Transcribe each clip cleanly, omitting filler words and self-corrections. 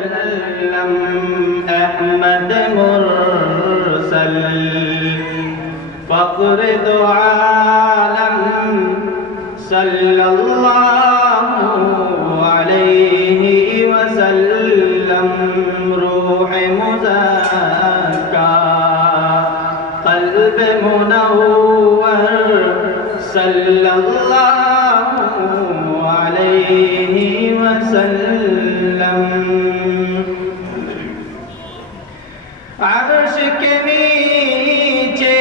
वसल्लम अहमद मुरसल फख्र दो आलम सल्लल्लाहु अलैहि वसल्लम रूह मुज़क्का क़ल्ब मुनव्वर सल्लल्लाहु अलैहि वसल्लम। अर्श के नीचे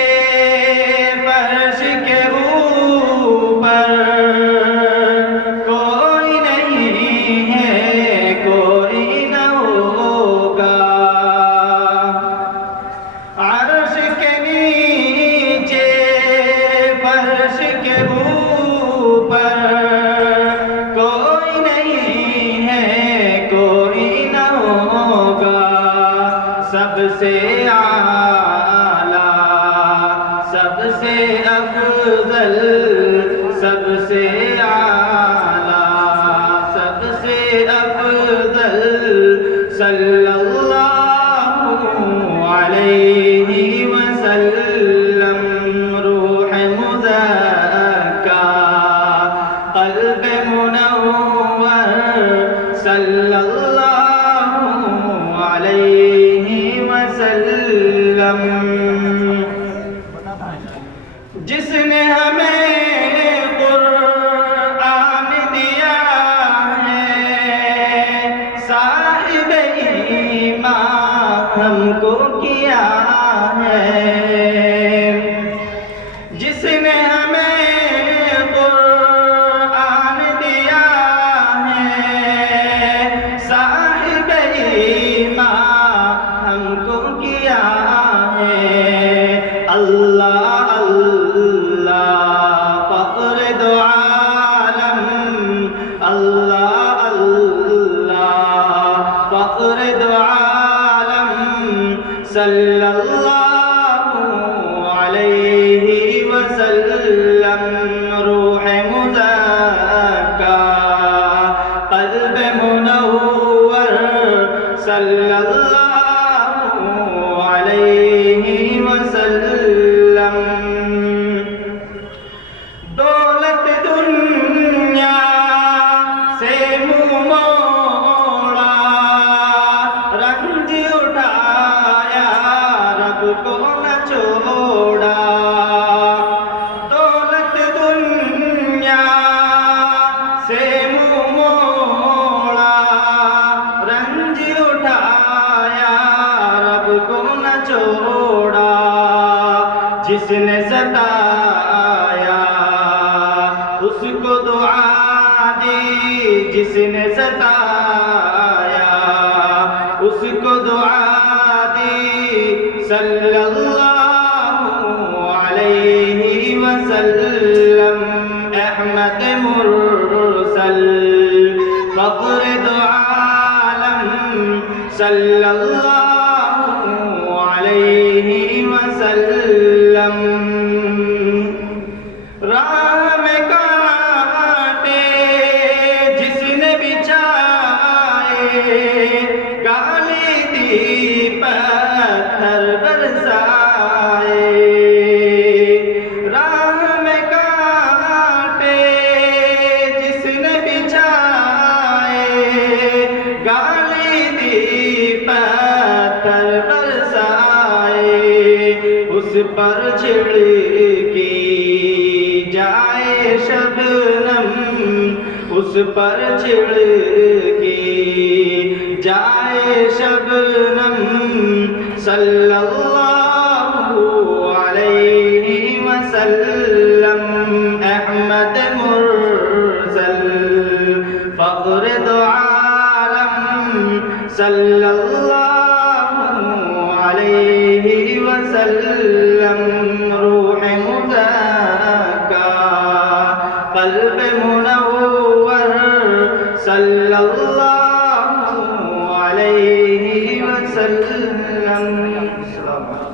फर्श के ऊपर कोई नहीं है, कोई न होगा। अर्श के नीचे फर्श के ऊपर कोई नहीं है, कोई न होगा। सबसे आला सबसे अफजल सबसे आला सबसे अफजल सल्लल्लाहु अलैहि वसल्लम रूह मुज़क्का क़ल्ब मुनव्वर सल्लल्लाहु अलैहि वसल्लम। जिसने हमें कुरान दिया है, साहिब ईमान हमको किया है। जिसने हमें कुरान दिया है, साहिब ईमान हमको किया है। अल्लाह फख्र दो आलम अल्लाह अल्लाह फख्र दो आलम सल्लल्लाहु अलैहि वसल्लम रूह मुज़क्का क़ल्ब मुनव्वर सल्लल्लाहु अलैहि वसल्लम। दौलत दुनिया से मुँह मोड़ा, रंज उठाया रब को न छोड़ा। दौलत दुनिया से मुँह मोड़ा, रंज उठाया रब को न छोड़ा। जिसने सताया उसको दुआ दी, जिसने सताया उसको दुआ दी सल्लल्लाहु अलैहि वसल्लम अहमद मुरसल फख्र दो आलम सल्लल्लाहु अलैहि वसल्लम। राह में कांटे जिसने बिछाए, गाली दी पत्थर बरसाए। राह में कांटे जिसने बिछाए, गाली दी पत्थर बरसाए। उस पर छिड़की जाए शबनम, उस पर छिड़की जाए शबनम सल्लल्लाहु